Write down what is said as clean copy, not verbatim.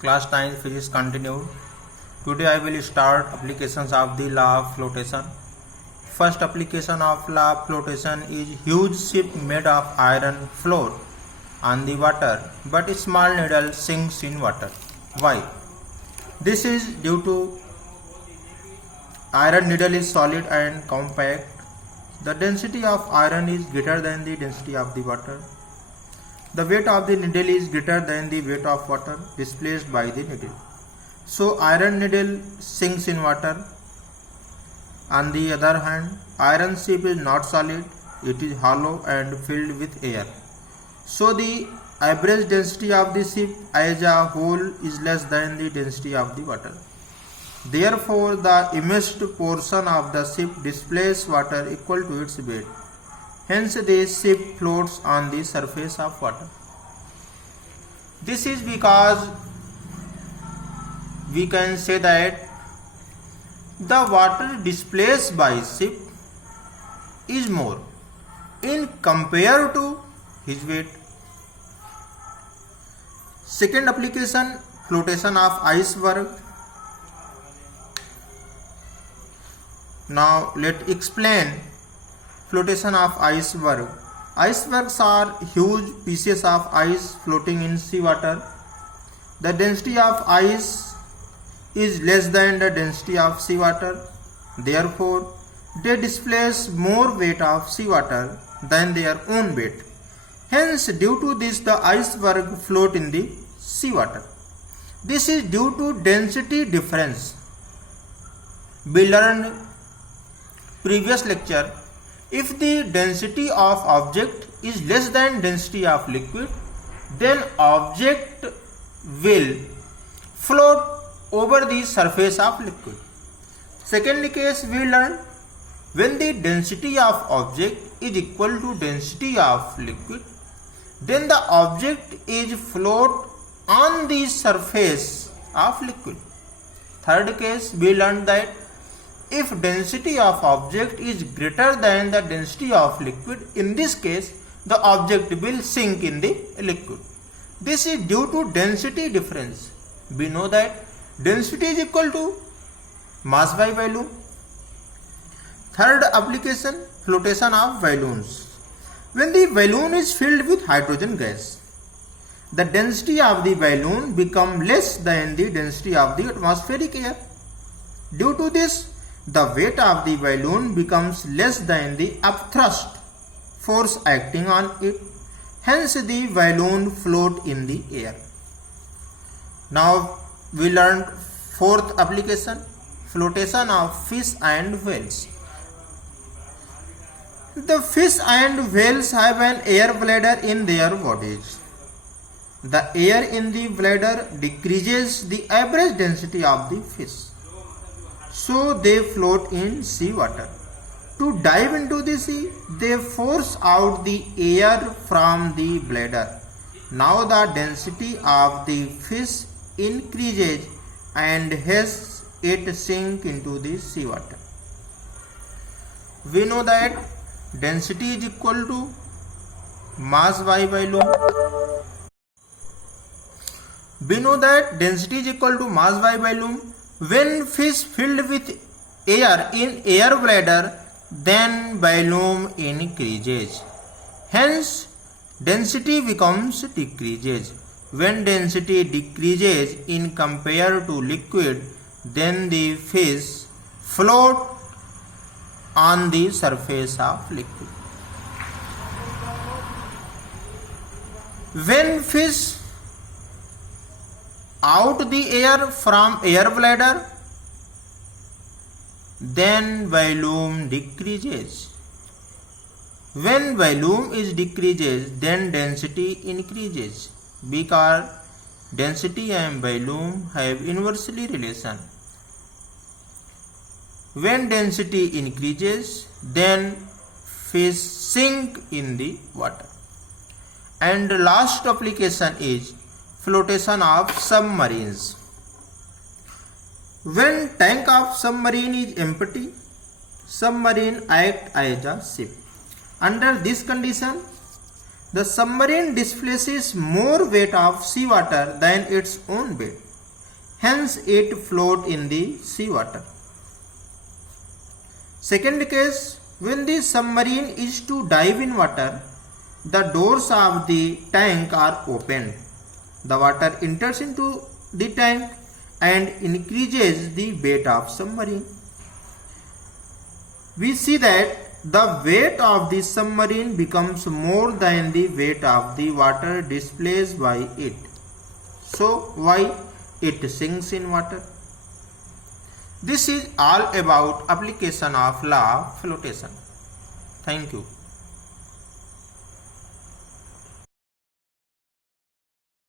Class 9 physics continued. Today I will start applications of the law of flotation. First application of law of flotation is huge ship made of iron float on the water, but a small needle sinks in water. Why? This is due to iron needle is solid and compact. The density of iron is greater than the density of the water. The weight of the needle is greater than the weight of water displaced by the needle. So iron needle sinks in water. On the other hand, iron ship is not solid, it is hollow and filled with air. So the average density of the ship as a whole is less than the density of the water. Therefore, the immersed portion of the ship displaces water equal to its weight. Hence, the ship floats on the surface of water. This is because we can say that the water displaced by ship is more in compared to his weight. Second application, flotation of iceberg. Now let's explain flotation of iceberg. Icebergs are huge pieces of ice floating in seawater. The density of ice is less than the density of seawater. Therefore, they displace more weight of seawater than their own weight. Hence, due to this, the iceberg float in the seawater. This is due to density difference. We learned previous lecture, if the density of object is less than density of liquid, then object will float over the surface of liquid. Second case we learned, when the density of object is equal to density of liquid, then the object is float on the surface of liquid. Third case we learned that if density of object is greater than the density of liquid, in this case the object will sink in the liquid. This is due to density difference. We know that density is equal to mass by volume. Third application, flotation of balloons. When the balloon is filled with hydrogen gas, the density of the balloon becomes less than the density of the atmospheric air. Due to this, the weight of the balloon becomes less than the upthrust force acting on it. Hence, the balloon float in the air. Now, we learned fourth application, flotation of fish and whales. The fish and whales have an air bladder in their bodies. The air in the bladder decreases the average density of the fish. So they float in seawater. To dive into the sea, they force out the air from the bladder. Now the density of the fish increases and hence it sinks into the seawater. We know that density is equal to mass by volume. We know that density is equal to mass by volume. When fish filled with air in air bladder, then volume increases. Hence, density becomes decreases. When density decreases in compared to liquid, then the fish float on the surface of liquid. When fish out the air from air bladder, then volume decreases. When volume is decreases, then density increases, because density and volume have inversely relation. When density increases, then fish sink in the water. And the last application is flotation of submarines. When tank of submarine is empty, submarine act as a ship. Under this condition, the submarine displaces more weight of seawater than its own weight. hence it float in the seawater. Second case, when the submarine is to dive in water, the doors of the tank are opened. The water enters into the tank and increases the weight of submarine. We see that the weight of the submarine becomes more than the weight of the water displaced by it. So why it sinks in water? This is all about application of law of flotation. Thank you.